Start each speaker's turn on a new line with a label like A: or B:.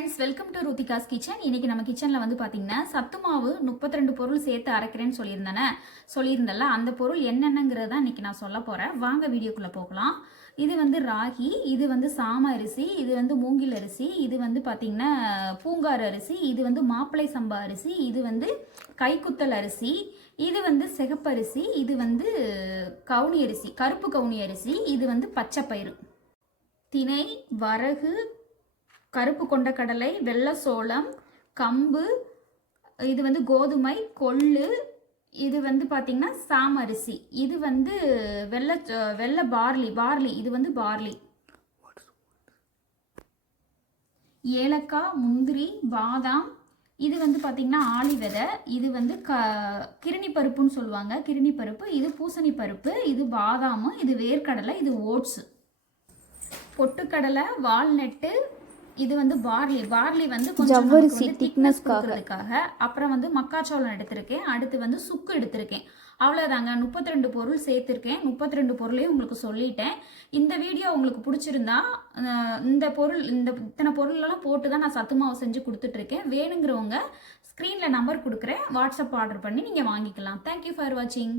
A: Friends welcome to Ruthika's kitchen இன்னைக்கு நம்ம கிச்சனில் வந்து பார்த்தீங்கன்னா சத்து மாவு முப்பத்தி ரெண்டு பொருள் சேர்த்து அரைக்கிறேன்னு சொல்லியிருந்தேனே. சொல்லியிருந்தல அந்த பொருள் என்னென்னங்கிறத இன்னைக்கு நான் சொல்ல போகிறேன் வாங்க வீடியோக்குள்ளே போகலாம். இது வந்து ராகி இது வந்து சாம அரிசி இது வந்து மூங்கில் அரிசி இது வந்து பார்த்தீங்கன்னா பூங்கார் அரிசி இது வந்து மாப்பிளை சம்பா அரிசி இது வந்து கைக்குத்தல் அரிசி இது வந்து சிகப்பரிசி இது வந்து கவுனி அரிசி கருப்பு கவுனி அரிசி இது வந்து பச்சை பயிறு. தினை வரகு கருப்பு கொண்ட கடலை வெள்ளை சோளம் கம்பு இது வந்து கோதுமை கொள்ளு இது வந்து பார்த்திங்கன்னா சாமரிசி இது வந்து வெள்ளை ச- வெள்ளை பார்லி பார்லி இது வந்து பார்லி. ஏலக்காய் முந்திரி பாதாம் இது வந்து பார்த்திங்கன்னா ஆளி விதை இது வந்து க கிருணி பருப்புன்னு சொல்லுவாங்க. கிருணி பருப்பு இது பூசணி பருப்பு இது பாதாமு இது வேர்க்கடலை இது ஓட்ஸு. பொட்டுக்கடலை வால்நட்டு இது வந்து பார்லி பார்லி வந்து கொஞ்சம்
B: ஜவ்வரிசி
A: கொடுக்கறதுக்காக. அப்புறம் வந்து மக்காச்சோளம் எடுத்திருக்கேன். அடுத்து வந்து சுக்கு எடுத்திருக்கேன். அவ்வளோதாங்க முப்பத்தி ரெண்டு பொருள் சேர்த்துருக்கேன். முப்பத்தி ரெண்டு பொருளையும் உங்களுக்கு சொல்லிட்டேன். இந்த வீடியோ உங்களுக்கு பிடிச்சிருந்தா இந்த பொருள் இந்த இத்தனை பொருளெல்லாம் போட்டு தான் நான் சத்து மாவு செஞ்சு கொடுத்துட்ருக்கேன். வேணுங்கிறவங்க ஸ்க்ரீனில் நம்பர் கொடுக்குறேன். வாட்ஸ்அப் ஆர்டர் பண்ணி நீங்கள் வாங்கிக்கலாம். தேங்க்யூ ஃபார் வாட்சிங்